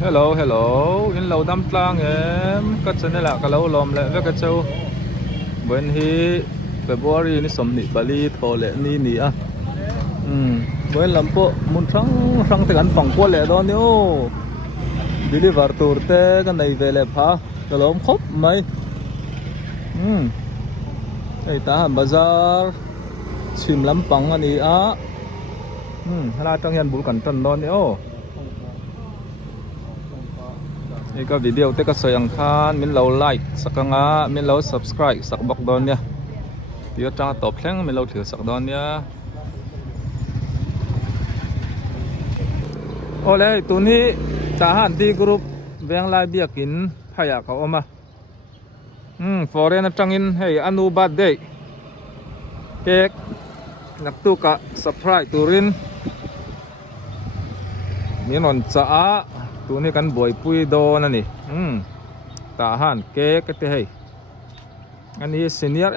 Hello, hello. In lâu đâm tlang em. Cắt chân này là cái lâu lom lại với cái châu. Bên hi February ni som ni Bali thọ lệ ni ni à. Bên làm po muốn sang sang tới gần phòng qua lệ đó niu. Deliver tour te cái này về lệ pha. Cái lom khóc mấy. Đây ta hàng bazaar. Chim lắm bằng anh à. Hala trong hiện bul cảnh trần đó niu. Ini ka video te ka sayang khan min lo like sakanga min lo subscribe sak bok don ya tiyo tang top thleng min lo thil sak don ya ole tuni ta han di group veng lai biakin phaya ka oma foreign atangin hey anu birthday cake naktu ka surprise turin minon chaตัวนี้กันบ่อยปุยโดนั่นนี่ตาหันเก๊กเตะให้อันนี้ซีเนียร์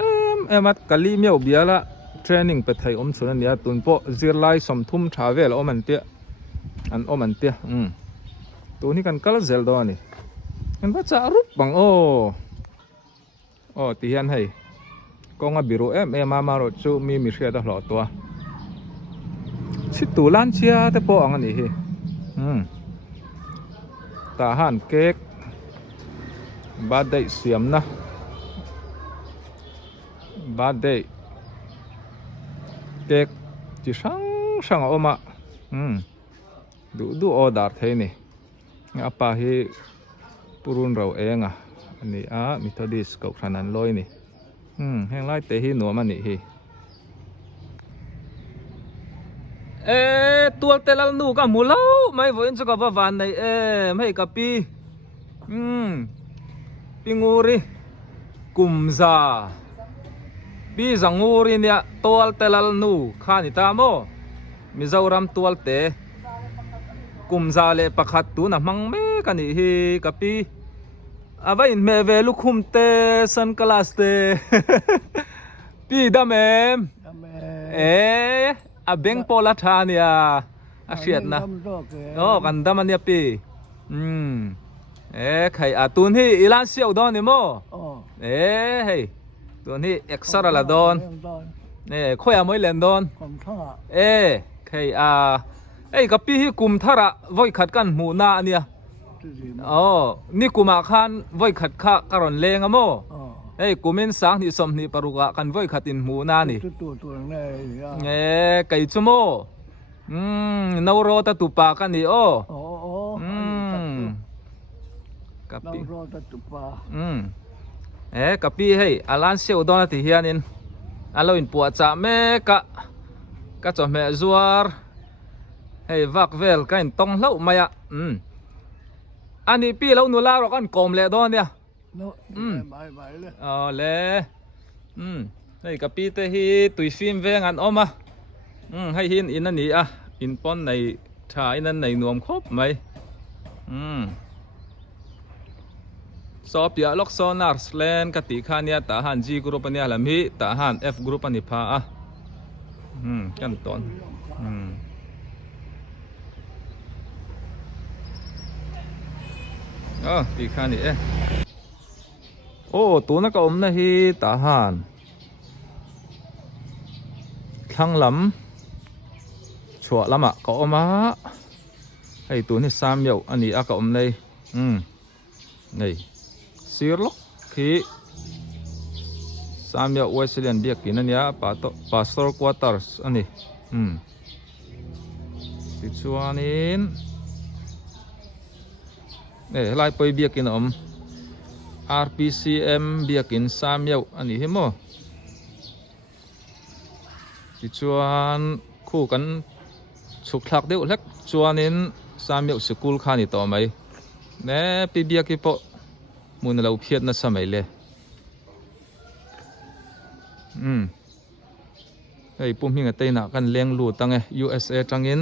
มัดกะลีเมียวเบียละเทรนนิ่งไปไทยส่วนนี้ตุนโปซีร์ไลสมทุ่มชาเวลมันเตะอันมันเตะตัวนี้กันกัลเซลโดนี่กันว่าจะรุปบังโอตีหันให้กองบิโรมารถจูมีเชียตหล่อตัวชิตุลันเชียแต่โปอันนี้ตาหันเค้กบาดได้เสียมนะบาดได้เค้กจีช่างออกมาดูออดาร์เทนี่อาปาฮีปุรุนเราเองอันนี้มิทอดิสกับขนาดลอยนี่แห้งไล่เตะฮีหนัวมันนี่ฮีตัวเตลัลนูก็มูลาวไม่ว่าอินสกับวันในไม่กับปีงูรีกุมซาปีสังงูรีเนี่ยตัวเตลัลนูข้านิตามอมิจารัมตัวเตกุมซาเลปักขัดตัวน่ะมังเมกันนี่ฮีกับปีอาวัยเมเวลุคุมเตสันคลาสเตปีดามabeng pola thania asiat na kan daman ya pi khai atun hi ilan siau don ni mo hey tun hi extra la don khoi amoi len don khai kapi hi kum thara voi khat kan mu na ania ni kuma khan voi khat kha karon leng amo kumin sang ni som ni paruka kan voi khatin mu na ni kai chumo nauro ta tupa kan ni kapi nauro ta tupa kapi hey alan seu don ti hianin aloin puwa cha me ka cho me zuar hey vak vel kain tong hlau maya ani pi lo nu la ro kan kom le don ya le hey kapi te hi tui film veng an oma hay hin in ani in pon này tha in an này nuam khop mai so pia lok sonar slen ka ti khania ta han g group ania lam hi ta han f group ani pha kan ton ti khaniตัวนักอมนะฮีตาหานทั้งลำชัวลำก็อมาให้ตัวนี้ซ้ำเยอะอันนี้ก็อมเลยนี่ซีร์ล็อกคือซ้ำเยอะเวสเลียนเบียกินนั่นเนี่ยปาสโตร์ควอเตอร์สอันนี้สิชวานินไล่ไปเบียกินอมRPCM biakin samyaw ani himo ti chuan khu kan chuklak deuh hlek chuanin samyaw school khani to mai ne pi biaki po mun lo phiat na samai le ei pum hinga teina kan leng lu tange USA tangin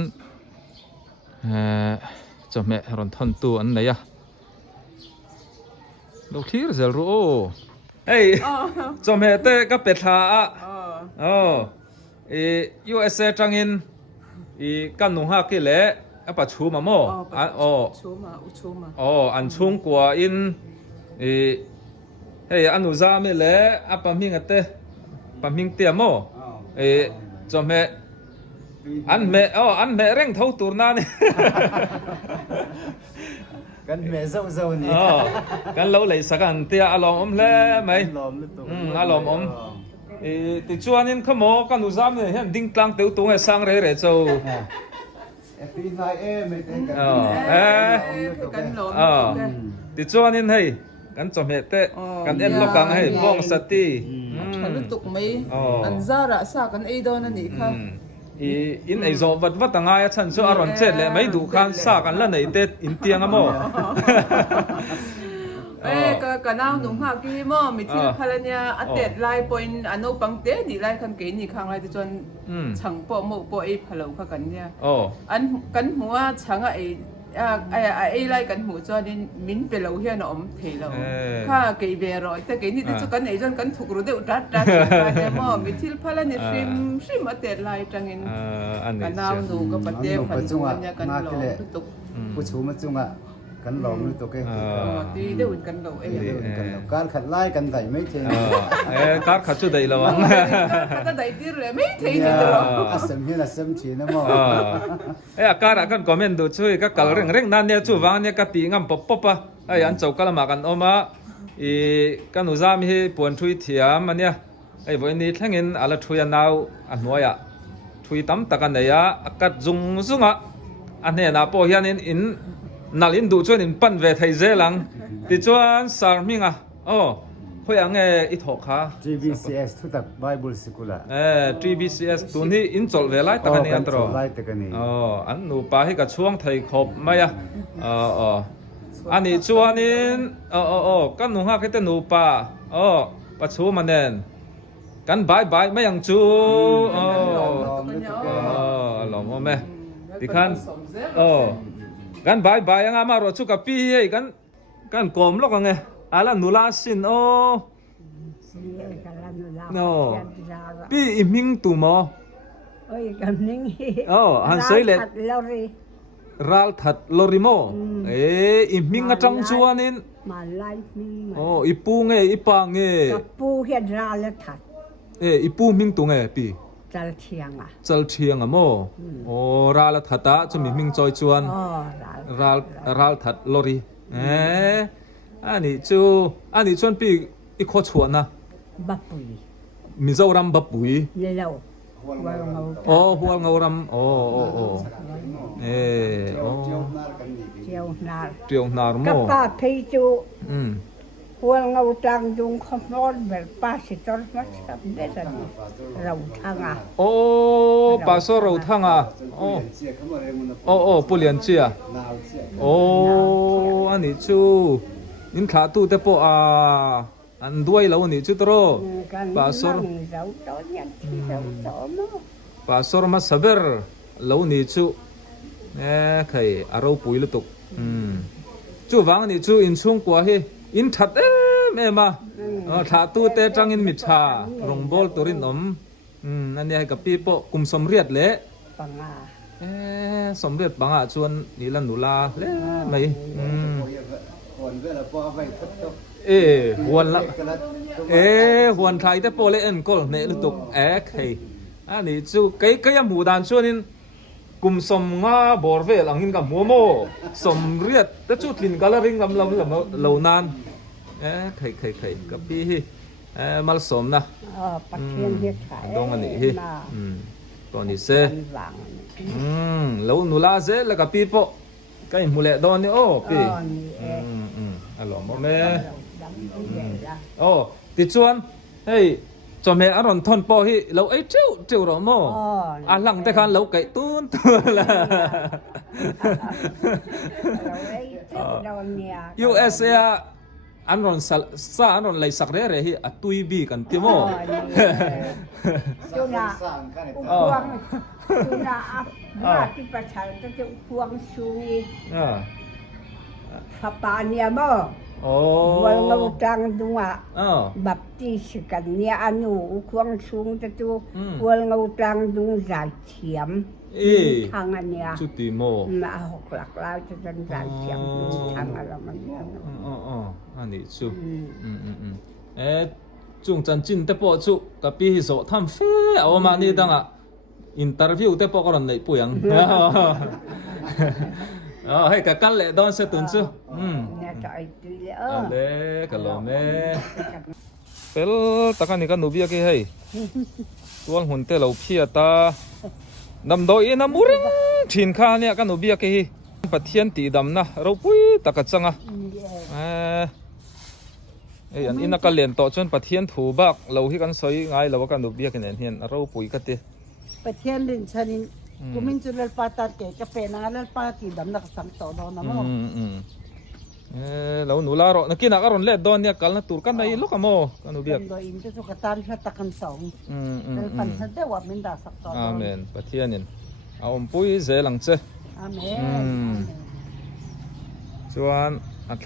chome ron thon tu an neyaลูกที่เสียรู้จอมเหตุก็เป็ดหาUSA จังอินกันหนุ่งฮักกี่เละ อะปะชูมาโมอ่ะอ๋อ ชูมาอุชูมา อ๋ออันชุ่งกว่าอินเฮ้ยอันนู้ซาไม่เละอะปะมิงอะเตปะมิงเตียโมจอมเมอันเมอันเมเร่งเท่าตัวนั่น กันเมย์เจ้านี่ กันเราเลยสักกันเตียอารมณ์เลยไหม ลมลึกตัว อารมณ์ติดชวนนินขโมกันนู้ซาเนี่ยเห็นดิ้งกลางเตียวตัวให้สร้างเร่เจ้า ปีนายไม่ได้กัน กันหลง ติดชวนนินให้กันจอมเมเตกันเอ็นลกังให้บ้องสติ ฉันรู้ตุกไหมอันซาระซากันไอ้ดอนนั่นนี่ค่ะ อินไอโซบัดวัดต่างไงฉันชัวอารอนเจ็ดเลยไม่ดูคันซากันแล้วไหนเตอินเตียงอะโม ก็น่าหนุ่มหากี่โมมีที่พลัญญาอัดเด็ดไล่ปอยอันโนปังเตดีไล่คันเกนี่ข้างไล่จนช่างปอโมปอไอ้พะโล้ค่ะกันเนี่ยอันกันหัวช่างไอ้ไล่กันหัวจนมินเปล่าเฮียนอมเทเราข้าเกยเบรอยแต่เกนี่จะกันไอ้จนกันถูกรู้ได้อุดรัดเนี่ยโมมีที่พลัญญาฟิมอัดเด็ดไล่จังเงินกันน่าหนุ่มก็ปฏิบัติพันธุ์กันหลงตุก ผู้ชูมาจุงอ่ะกันหลอมลึกตัวแก ดีได้อุ่นกันหลงเอง การขัดไล่กันไถ่ไม่เท การขัดจุดใดแล้ววะ ก็ได้ดีเลยไม่เทนี่ตลอด อาสมเฮียนะสมชีนะมั้ง การกันคอมเมนต์ดูช่วยก็กัลเร่งนั่นเนี่ยจู่วางเนี่ยก็ตีงามป๊อปอันเจ้าก็ละมากันออกมากันอุตส่าห์มีปวนทุยเทียมมันเนี่ยวันนี้ทั้งเงินอะไรทุยนาวอันหัวยทุยตั้มตะกันเนี่ยกัดจุงอันนี้นะพอเฮียนอินนัลินดูช่วยอินปั้นเวทไทยเจลังติจวนสารมิงพยังอีทอกค่ะ GBCS ทุกตัก Bible School GBCS ตัวนี้อินจอลเวลาตะกันเนี่ยตรออันนูปาให้กับช่วงไทยครบไหมอันนี้ชวนนินกันหนูฮักให้แต่หนูปาปัจจุบันเนี่ยกันบายไม่ยังจูหลงไหมดิคันกันบายยังอามาโรชุกับพี่กันกลมล็อกไงอะไรหนูลาสินพี่อิมิงตูมกันนิ่งฮันเซเลรัลทัดลอริโมอิมิงกระจังชวนนินมาไล่มิงอีปูไงอีปังไงกับปูเฮียรัลทัดอีปูมิงตูไงพี่จัลเชียงอ่ะโมรัลทัดจะมีมิงจอยชวนรัลทัดลอริอันนี้ชวนพี่อีโคชวนนะบับปุยมิโซรัมบับปุยเลี้ยวหัวเงารำเจียวนาร์โมกับป้าพี่จูหัวเงาตังดุงขมอนแบบป้าสิตอร์มัสกับเด็ดเราทางป้าโซเราทางผู้เลี้ยงเชียอันนี้ชูนินขาตู้เตปอันด้วยแล้วนี่ชุดโรป้าโซมาสับร์แล้วนี่ชูใครอารมณ์ปุยลุตุกชูวางนี่ชูอินช่วงกว่าเฮอินทัดมาขาตู้เตจังอินมิชารงบอลตัวรินนมอันนี้ให้กับพี่โปกุมสมเรียดเละปังสมเรียดปังชวนนี่ละหนูลาเละไหมหวนละหวนไทยแต่โปเลนก็เนลุตุกใครอันนี้จูก็ยังหมู่ดานชวนนินกุมสมงาบอร์เวลอังหินกับมัวโมสมเรียดแต่จุดลินกาลริงลำเหล่านานใครกับพี่มาสมนะปักเทียนเรียกขายตรงอันนี้ตอนนี้เซ่แล้วหนูลาเซ่แล้วกับพี่โปก็ยังมูเล่ตอนนี้พี่อร่อยมั้ยติดชวนเฮ้ยจอมเมอารอนทอนปอฮีเราเจ้าเราโม่หลังแต่คันเราไก่ตุ้นตัวละUSA อันรอนอันรอนไหลสักเร่ฮีตุยบีกันที่โม่จุน่าว่าที่ประชาชนจะพวงชูขับปานเนี่ยโม่วันเราจังดูแบบที่สกันเนี่ยอันนู้ควงสูงจะดูวันเราจังดูใจเฉียม ทางอันเนี้ย ชุดตีโม มาหกหลักแล้วจะเป็นรายเสียงทางอะไรมันเนี่ย อ๋ออันนี้ชุจุงจันจินเตปอชุกับปีโซทำเฟ่เอามานี่ตั้งอ่ะอินเตอร์วิวเตปอกรอนในปุยังให้กับกันเลยดอนเซตุนซูเนี่ยจะไอ้ตัวเออ เล่กันลมเปลตะกันนี่กันหนูเบียกี่ให้ตัวหุ่นเตเราเพียตาดำโดยน้ำมูริงถิ่นข้าเนี่ยกันหนูเบียกี่ปะเทียนตีดำนะเราปุ้ยตะกัดจังอ่ะอันนี้นักเรียนต่อจนปะเทียนถูบักเราที่กันสอยไงเราว่ากันหนูเบียกันเห็นเราปุ้ยกันเตะปะเทียนลินชันกูมินจุลปาตาเกะกะเปนาลปาตีดำนักสังต่อดอนนะมั้งเราหนูลาโรนักกินนักอรุณเล็ดดอนเนี่ยกัลนัตุรกันได้ลูกอะโมกันหนูเบียกโดยอินเตอร์สุขตาริชตะกันสองปันทัดเดว่ามินดาสักต่ออาเมนปะเทียนินเอาปุ้ยเจลังเจอาเมนส่วน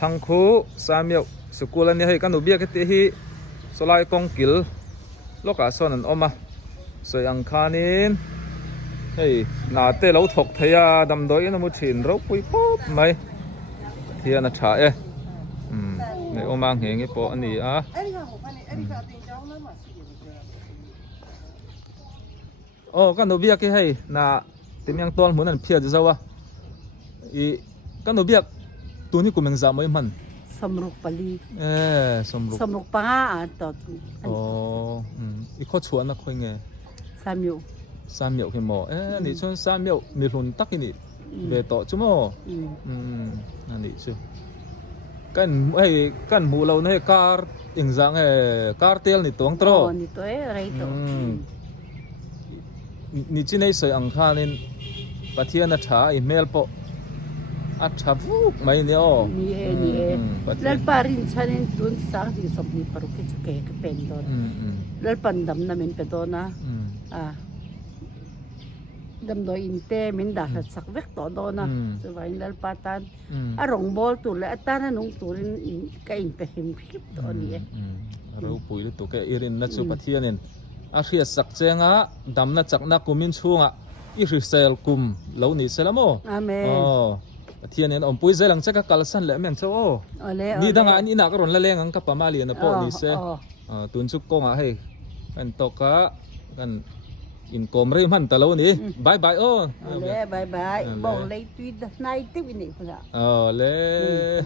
ทั้งคู่สามีสกุลนี่ให้กันหนูเบียกที่ที่สลายกองกิลลูกอาส่วนนั้นออกมาสวยอังคานินเฮ้ยนาเตเราถกเทียดำโดยน้ำมุชินเราปุ้ยป๊อบไหมเทียนถ่ายในโอมังเห็นไอ้ปออันนี้โอ้กันหนูเบียกให้นาเต็มยังตัวเหมือนนั่นเพียจะเจ้าวะอีกันหนูเบียกตัวนี้กูมันจะไม่มันสมรุปปลีสมรุปป้าต่ออ๋ออีข้อชวนนะคุยไงสามมิวขึ้นมานี่ชวนสามมิวมีหุ่นตักนี่เบต่อชั่วโมงนั่นนี่ชื่อกันหมูเราเนี่ยการอิงจังการเตลนี่ตัวงตรนี่ตัวอะไรตัวนี่จีน่าใส่อังคารินปะเทียนช้าอีเมลปออัดชับไม่เนี่ยอ๋อนี่แล้วปารินฉันตุนสักที่สมบูรณ์ปรุกิจเกะเป็นตัวแล้วปันดำน้ำมันเป็นตัวนะดำโดยอินเตมินดาสักเวกต่อโดนะจะไว้ในปาตันอารมณ์บอลตัวและตาหนุ่งตัวนี้ก็อินไปหิมพิบตัวนี้เราปุ๋ยตัวแกอิรินนัดสุปเทียนินอาเรียสักเจงะดำนัดจักนักกุมินช่วงอ่ะอิริเซลกุมเหล่านี้เสลโมอาเมนเทียนินอมปุ๋ยเจลังจะก็กัลสันเละเหมือนเจ้านี่ดังอันนี้นักรอนละเลงอังกับปามาเลียนนะพ่อนี่เสตุนชุกกงอ่ะให้กันตกะกันอินโกมเรื่องมันแต่ละวันนี้บายบายโอ้เลยบายบายบอกเลยตุยนายติ๊กนี่พุ่งอ่ะเลย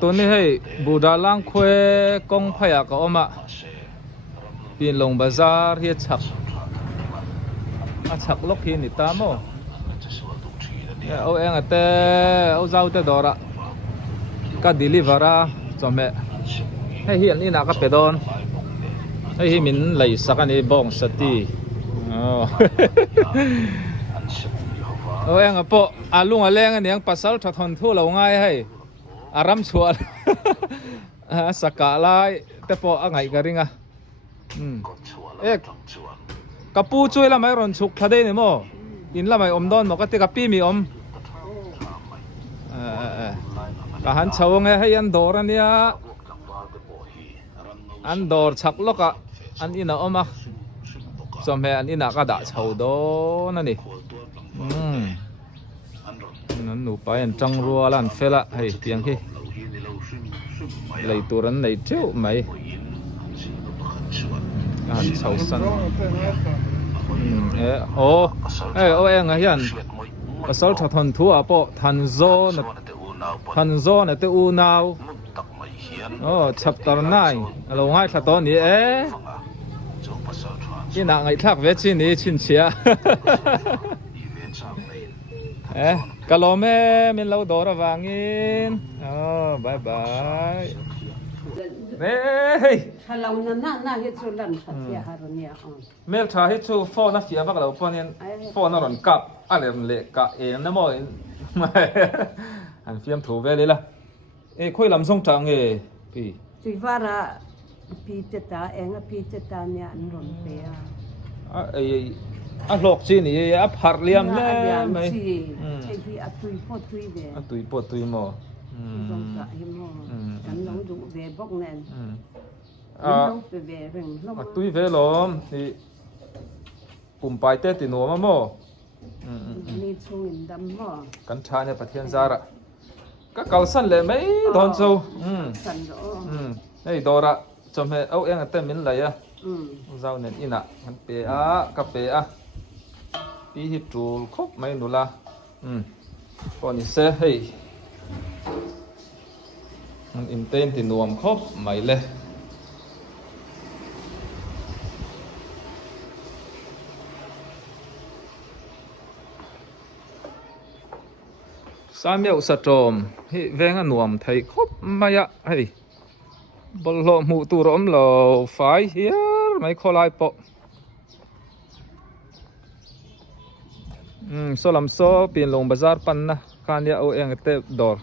ตัวนี้ให้บูดาลังควยกงพยากรมาปีนลงบาซาร์เฮียชักล็อกหินนี่ตามอ่ะเอาเองแต่เอาเจ้าแต่ดอระก็เดลิเวอร์จอมให้เฮียนี่นักก็ไปโดนไอ้มินไหลสักอันนี้บ้องสติเอาเองอ่ะปะลุงอะไรเงี้ยเนี่ยภาษาทอนทั่วเราง่ายให้อารมณ์ชวนสักกะลายแต่ปะไงกันริงอ่ะกระปูช่วยละไม่รอนชุกทัดได้เนี่ยมั้งอินละไม่อมดอนมันก็ติกับปีมีอมกะหันเชาวไงให้ยันดอรันเนี่ยอันดอร์ชักลกอ่ะอันนี้นะอมอ่ะสมัยอันนี้นะก็ด่าชาวโดนั่นนี่นั่นหนูไปอันจังรัวลันเฟละให้เตียงที่เลยตัวนั้นเลยเจ้าไหมอันชาวสันโอ้เอ็งไงยันภาษาทอนทั่วปะทันโซนเตอูนาวchapter 9เราง่ายถ้าตอนนี้ที่นางไอ้ทักเวชินี่ชินเชียกะโลเมมินเราดอระวังอินบายบายเฮ้ยถ้าเราน่าเฮ็ดสุดลันสัตยาฮารุเนียเมลทาเฮ็ดชูฟอน่าเฟียบักเราปอนี่ฟอน่ารอนกับอะไรมันเละกะนะโมอันเฟียมถูเวเลยล่ะค่อยลำส่งจังพี่จุยว่าระพี่เจตาเองพี่เจตาเนี่ยอันรอนเปียหลอกจีนี่พัดเลี้ยมเลยไหมใช่ที่ตุยปอตุยเดตุยปอตุยหม้อส่งกะหิมออันน้องดูเวบอกแน่นน้องไปเวเร่งตุยเวล้อมที่ ปุ่มปลายเตตินัวมาโมนี่ช่วงดำหม้อกันชาเนี่ยประเทศซาระก็เกาสั้นเลยไหมโดนโซ่สันโดไอ้ดอระจำให้เอาเองเต็มมินเลยอ่ะเจ้าเนี่ยอินะมันเปะกับเปะปีฮิตรูครบไม่หนูละก่อนนี้เซ่ให้มันอินเตนตินวมครบไม่เลยสามเยาวสะโจมให้แวงนวมไทยครบไม่อะให้บลหมูตุรมเราไฟเฮียไม่ขอลายปะโซลัมโซเปลี่ยนลงบาซาร์ปันนะคานยาเอาเองเตะดอร์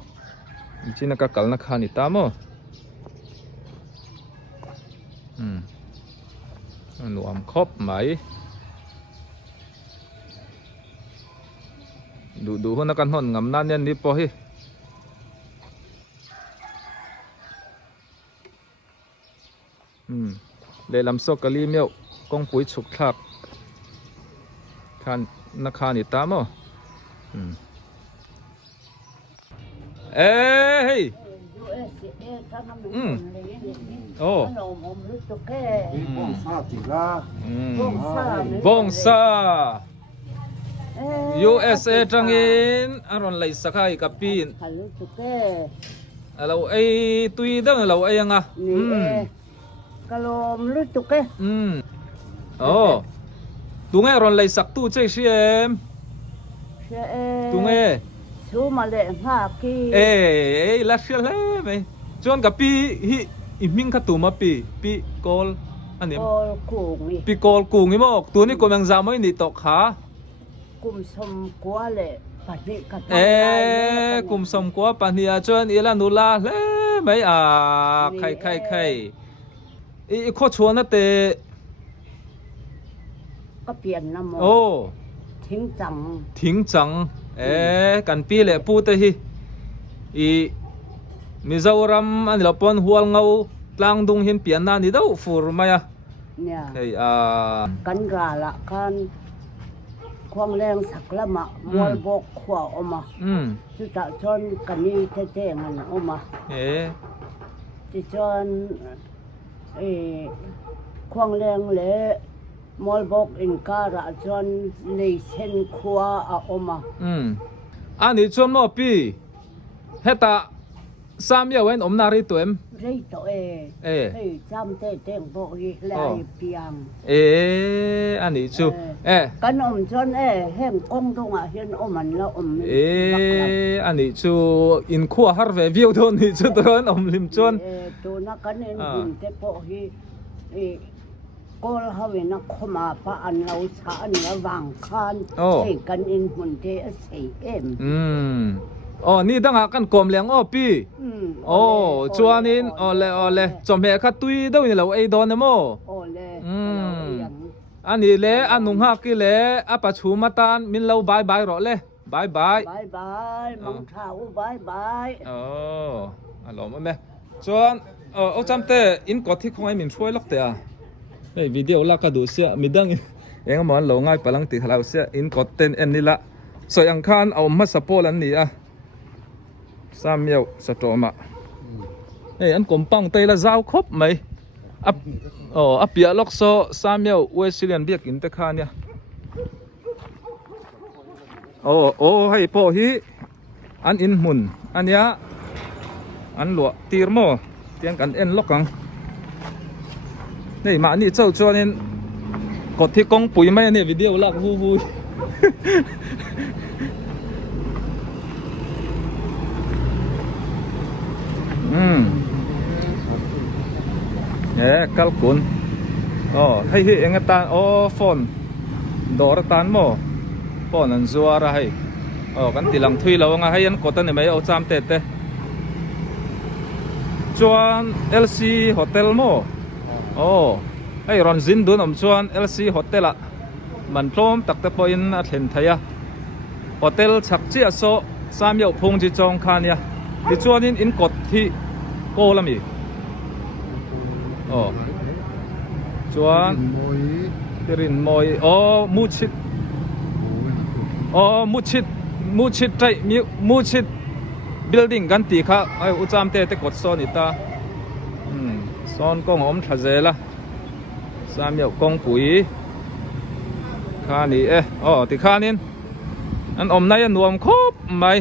จีนักกัลนักขานิตามนวมครบไหมดูหัวนักการหอนงำนั่นยันนี่พอฮีเลลำโซกะลีเมียวกองปุ๋ยฉุกทักคานนักขานิตามเอ้ยโอ้บงซาติลาบงซาUSA จังอินอารอนไลสักให้กับปีนเราไอ้ตุยดังเราไอ้ยังอ่ะกะลมลุตุกโอ้ตุงไอ้อารอนไลสักตู้เจ๊เชียมตุงไอ้ชูมาเลยฮะกี้ลักเชียร์เลยไหมจนกับปีฮิอิมิงขัดตัวมาปีกอลอันนี้ปีกอลกุ้งนี่มั้งตัวนี้ก็ยังจำไม่หนีตกขากุมสมกัวเลยปฏิกัดกุมสมกัวปฏิอาจวนอีลานุลาเลยไหมใครอีโคชวนนั่นเตะก็เปลี่ยนนะโมโอ้ทิ้งจังกันปีเลยพูดที่อีมิซาอุรัมอันนี้เราปนหัวเงาตลางดงเห็นเปลี่ยนนั่นนี่เด้อฟูร์มาเนี่ยกันกาละกันควงแรงสักละมะมวยบกขวาออกมาจุดจะชนกันนี่เท่ๆงั้นออกมาจุดชนควงแรงเลยมวยบกอินการะชนในเส้นขวาออกมาอันนี้ชนมอปีเฮตาสามเยาวันนาริตัวรีตัวให้จำเต้งโบฮีไลเปียงอันนี้ชูกันชนเห็นกงตรงเห็นมันแล้วอันนี้ชูอินขั้วฮาร์เววิวโดนนี่ชูตัวนั้นลิมชนตัวนักกันเห็นเต้โบฮีก็เขาเห็นนักขมาปะอันเราสาอันระหว่างคันให้กันอินหุ่นเตะใส่อ๋อนี่ตั้งหากันกลมเลี้ยงปีโอ้ชวนนินเลยจอมเหตุขัดตุยเดี๋ยวนี้เราไอ้โดนนะโมอันนี้เลยอันนุ่งหักกี่เลยอัปชุมาตันมินเราบายรอเลยบายมังเท้าบายอันหล่อมั้ยแม่ชวนเอาจำเตะอินกอดที่คงให้มินช่วยล็อกเตะไอ้วิดีโอลักกระดูเสียมิดังเองมันหลงง่ายพลังติดเราเสียอินกอดเต้นนี่ละสวยอังคารเอามาสปอร์ลันนี่สามเยาวสะโจมอันกลมปังเตยละเจ้าครบไหมอับเปียล็อกโซสามเยาวเวสิเลียนเบียกินตะคาเนี่ยโอ้ให้พ่อฮีอันอินมุนอันเนี้ยอันหลวงตีร์โมเตียงกันเอ็นล็อกกังนี่มานี่เจ้าชวนนี่กดที่กองปุ๋ยไหมเนี่ยวิดีโอลักฮูกัลกุนให้เองตานฟอนดอร์ตานโมฟอนนันซัวระให้กันติลังทุยเราไงให้ยันกดตันนี่ไม่เอาจามเตะจวนLC Hotelโมให้รอนซินดูนจวน LC Hotel ละมันพร้อมตักตะปอินอัดเห็นไทยโฮเทลชักเจียโซสามเยาวพงจิจองคานี่ที่จวนอินกดที่โกลามีจวน tirin moi o muchit o muchit tai muchit building kan ti kha ai ucham te kot son ita son kong om thazela sam yau kong pui kha ni o ti kha nin an om nai an nuam khop mai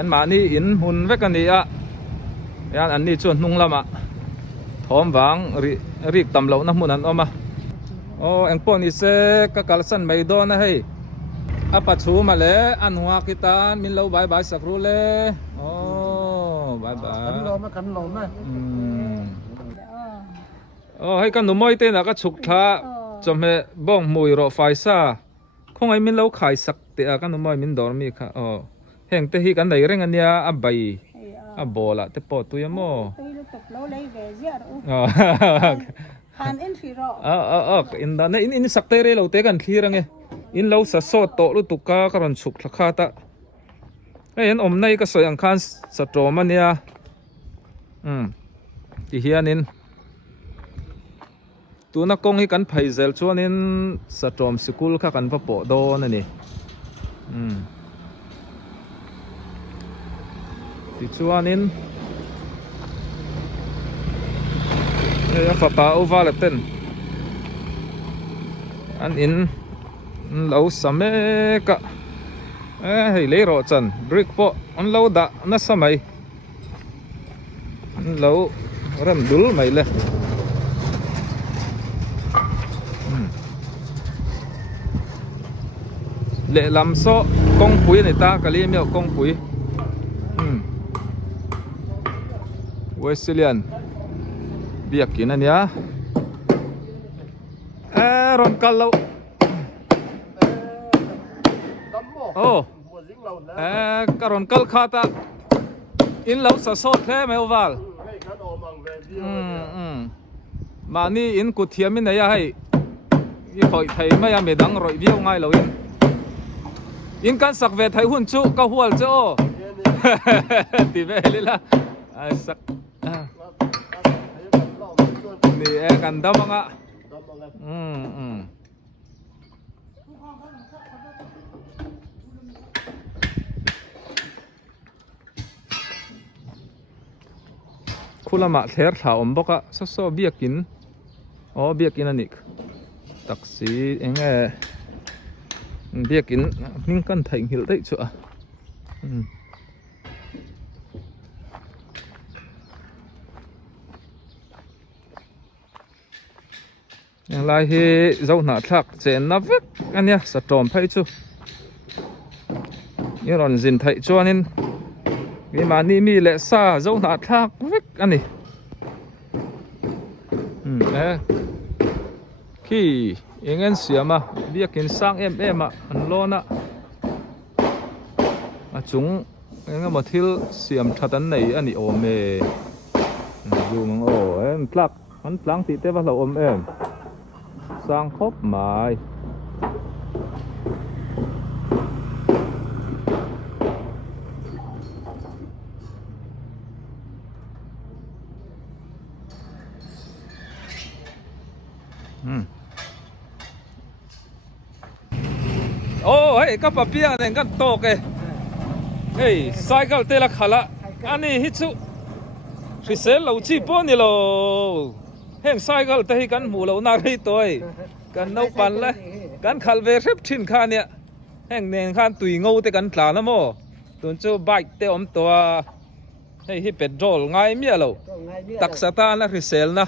an ma ni in hun vek an ni a yan an ni chon nung lama thom wang rik tam lo na mun an oma o eng pon ni se ka kalsan mai do na hei apa chu ma le an huwa kitan min lo bye bye sakru le o bye bye kan lo na o hei kan nu moi te na ka chuk tha chom he bong mui ro fai sa khong ai min lo khai sak te a kan nu moi min dor mi kha o heng te hi kan dai reng ania a bai a bola te po tu yamo han in fi ro in da in sakte re lo te kan thirang e in lo sa so to lu tuka karon chuk thakha ta en om nai ka soyang khan sa to mania ti hianin tuna kong hi kan phai zel chuanin sa tom school kha kan pa po do na ni ti chuanin ya fa pa over ten an in lâu same ka hei lấy rõ chân brick po on lâu đã nó samai lâu ram dul mai le lệ làm so công pui này ta cái liêm công pui Wesleyan biak kinan ya ron kalau karon kal khata in lo sa so the me oval mani in ku thiamin ya hai i hoi thai ma ya me dang roi viau ngai lo in kan sak ve thai hun chu ka hual cho ti ve lila sak ni kan damanga kulama ther tha om boka so biakin biakin anik taxi enge biakin ning kan thaing hil dei chu yang lai hi zo na thak chen na vek ania sa tom phai chu yeron zin thai chuanin mi mani mi le sa zo na thak vek ani ki ingen siama biakin sang em a an lona a chung enga mathil siam thatan nei ani ome yung em tlak an tlang ti te va lo om em sang khop mai hey kapapia nen kan to ke hey cycle te la khala ani hi chu risel lo chi po ni lo heng cycle te hi kan mu lo na ri toy kan no pan la kan khal ve rep thin kha nia heng nen khan tui ngau te kan tla na mo tun chu bike te om to hey hi petrol ngai mi lo tak sata na risel na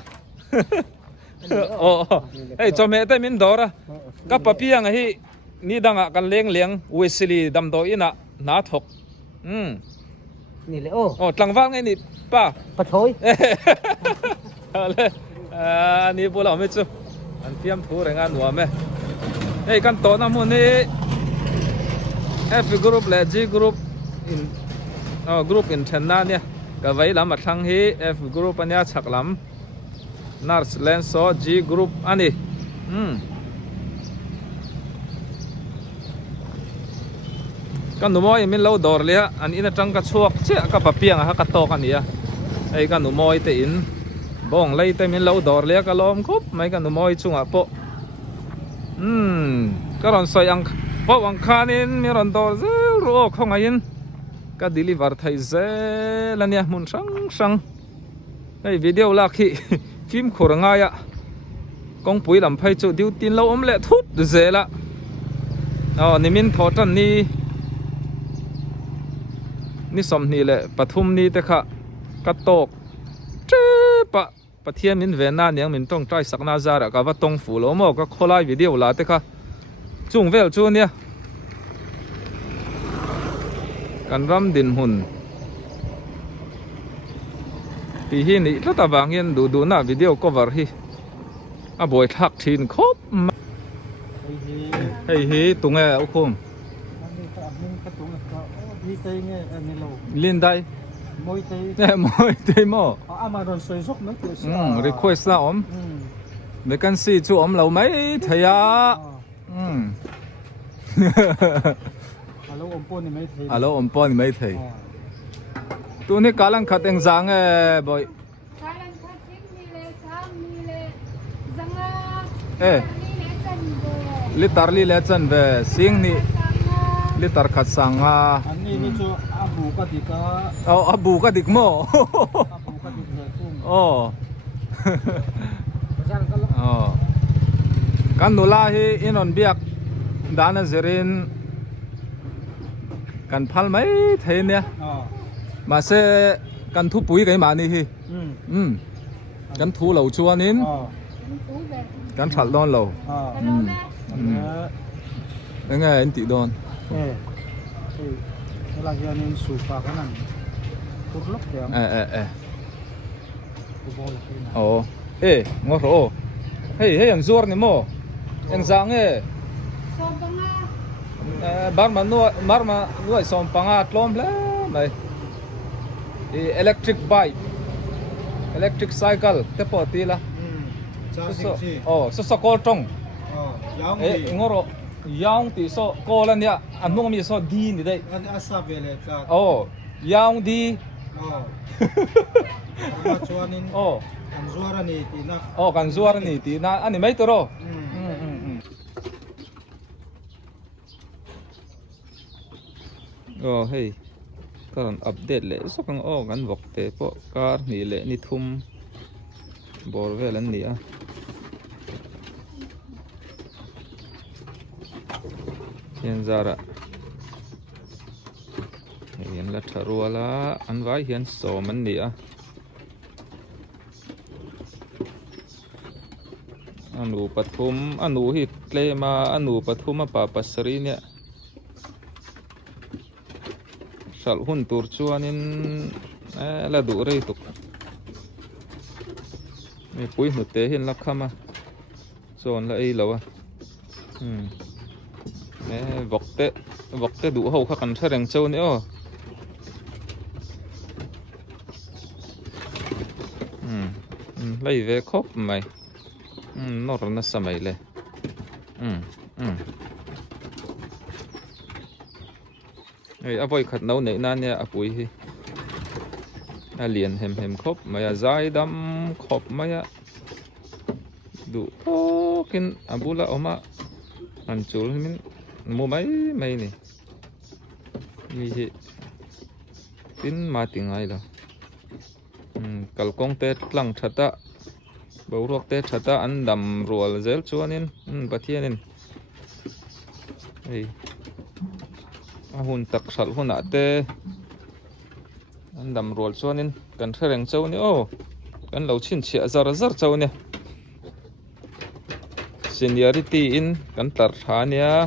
hey chome te min dora kapapia nga hi ni danga kan leng Wesley dam do ina na thok ni le tlangwal ngai ni pa thoi le ni bola me chu an piam thu renga nuwa me ei kan to na mu ni F group le G group in group in thenna nia ka vai lam athang hi F group ania chaklam nurse len so G group ani kan numoi min lo dor le an ina tang ka chuak che ka papiang ha ka to kan ya ei kan numoi te in บ้องเลยแต่มีเราดอร์เลี้ยกลอมครบไม่กันหนูมอยจุงอ่ะโปก็รอนใส่อังเพราะอังคานินมีรอนดอร์เซลรู้ของไงยินก็เดลิเวอร์ไทยเซแล้วเนี่ยมุนสังไอ้วิดีโอลักขี้ฟิล์มขวดง่ายอ่ะกองปุ๋ยลำไผ่จุดดิวตินเราอมเละทุบเซละอ๋อนี่มินทอจันนี่สมนี่แหละปฐุมนี่แต่ค่ะกระโตกเจ๊ปะเทียนมินเวน่าเนี่ยมินต้องใจสักนาจาระกับว่าตรงฝูโลโมก็โคไลวิดีโอละแต่ค่ะจุงเวลจูเนี่ยกันรำดินหุ่นปีฮีนี่แล้วแต่บางเย็นดูหน้าวิดีโอก็วาร์ฮีอ่ะบอยทักทีนครบเฮ้ยตรงไงอุคมลินได้มวยเตะมวยเตะหม้อrequest นะไม่กันสิจูเราไม่เทียฮัลโหลอมปอนนี่ไม่เทียตัวนี้กาลังขัดเองจังบอยลิตรลีเลจันเบสิงนี่ลิตรขัดสังอันนี้จูอาบูกดิกอาบูกดิกโมโอ้กันดูลาฮีอินอนเบียกดานาเซรินกันพัลไม่เทียเนี่ยมาเซกันทุบปุ๋ยกันมานี่ฮีกันทูเหล่าชัวนินกันฉัดโดนเหล่ายังไงอินติโดนlagi yang suka kanan turlok ya oh ngoro hey yang zuar ni mo yang zang bar ma nuai som panga tlom le mai electric bike electric cycle te po ti la so kol tong ngoro yang ti so kolan ya anung mi so di ni dai an asabele ka yang di chuanin kan zuara ni ti na kan zuara ni ti na ani mai to ro hey karon update le so kang kan vok te po kar ni le ni thum bor velan ni a hiền zara hiền là tharo la an vai hiền so man ni a anu pathum anu hi tlema anu pathum pa pasri ne sal hun tur chuanin la du rei tuk me pui nu te hin la khama zon la ei lawa vok te đủ hậu khắc cảnh sát đèn châu nữa lấy về khóc mày nó rồi nó sao mày lên ấy à voi khát nấu nấy nan nha à bụi hi à liền hem khóc mày à dai đâm khóc mày à đủ kin à bù la oma anh chú mình mua mấy này như tin mà tiếng ai đó cල් công tết lăng thật á bầu ruột tết thật á ăn đầm rùa dễ chúa nên bà thiên nên hun tắc sẵn hun ạ tê ăn đầm rùa chúa nên cần khai ràng châu nữa cần lâu chín chĩa ra châu nè seniority in cần tar thà nè